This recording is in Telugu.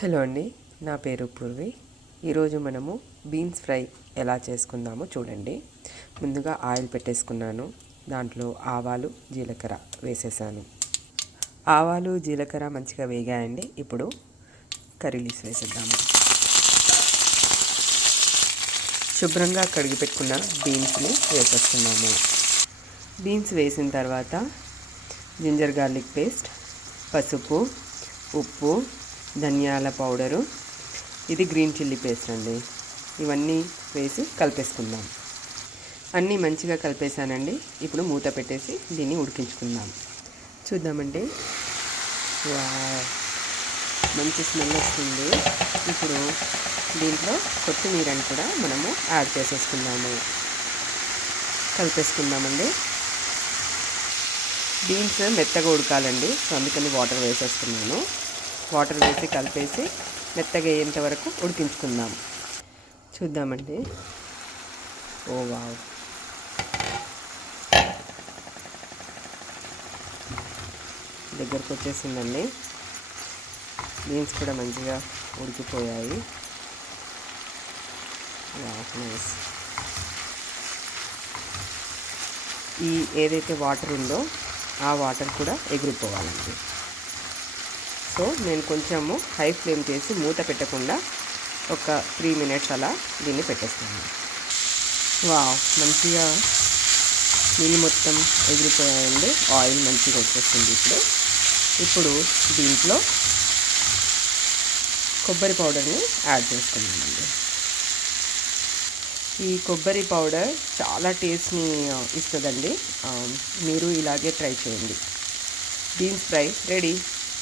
హలో అండి, నా పేరు పూర్వి. ఈరోజు మనము బీన్స్ ఫ్రై ఎలా చేసుకుందామో చూడండి. ముందుగా ఆయిల్ పెట్టేసుకున్నాను. దాంట్లో ఆవాలు జీలకర్ర వేసేసాను. ఆవాలు జీలకర్ర మంచిగా వేగాయండి. ఇప్పుడు కర్రీ లీవ్స్ వేసేద్దాము. శుభ్రంగా కడిగి పెట్టుకున్న బీన్స్ని వేసేస్తున్నాము. బీన్స్ వేసిన తర్వాత జింజర్ గార్లిక్ పేస్ట్, పసుపు, ఉప్పు, ధనియాల పౌడరు, ఇది గ్రీన్ చిల్లీ పేస్ట్ అండి. ఇవన్నీ వేసి కలిపేసుకుందాం. అన్నీ మంచిగా కలిపేసానండి. ఇప్పుడు మూత పెట్టేసి దీన్ని ఉడికించుకుందాం. చూద్దామండి. మంచి స్మెల్ వస్తుంది. ఇప్పుడు దీంట్లో కొత్తిమీరని కూడా మనము యాడ్ చేసేసుకుందాము. కలిపేసుకుందామండి. బీన్స్ మెత్తగా ఉడకాలండి, సో అందుకని వాటర్ వేసేస్తున్నాను. వాటర్ వేసి కలిపేసి మెత్తగా అయ్యేంత వరకు ఉడికించుకుందాం. చూద్దామండి. ఓ వావ్, దగ్గరకు వచ్చేసిందండి. బీన్స్ కూడా మంచిగా ఉడికిపోయాయి. నైస్. ఈ ఏదైతే వాటర్ ఉందో ఆ వాటర్ కూడా ఎగిరిపోవాలండి. సో నేను కొంచెము హై ఫ్లేమ్ చేసి మూత పెట్టకుండా ఒక 3 minutes అలా దీన్ని పెట్టేస్తాను. మంచిగా నీళ్ళు మొత్తం ఎగిరిపోయాయండి. ఆయిల్ మంచిగా వచ్చేస్తుంది. ఇప్పుడు దీంట్లో కొబ్బరి పౌడర్ని యాడ్ చేసుకున్నామండి. ఈ కొబ్బరి పౌడర్ చాలా టేస్ట్ని ఇస్తుందండి. మీరు ఇలాగే ట్రై చేయండి. Beans fry ready.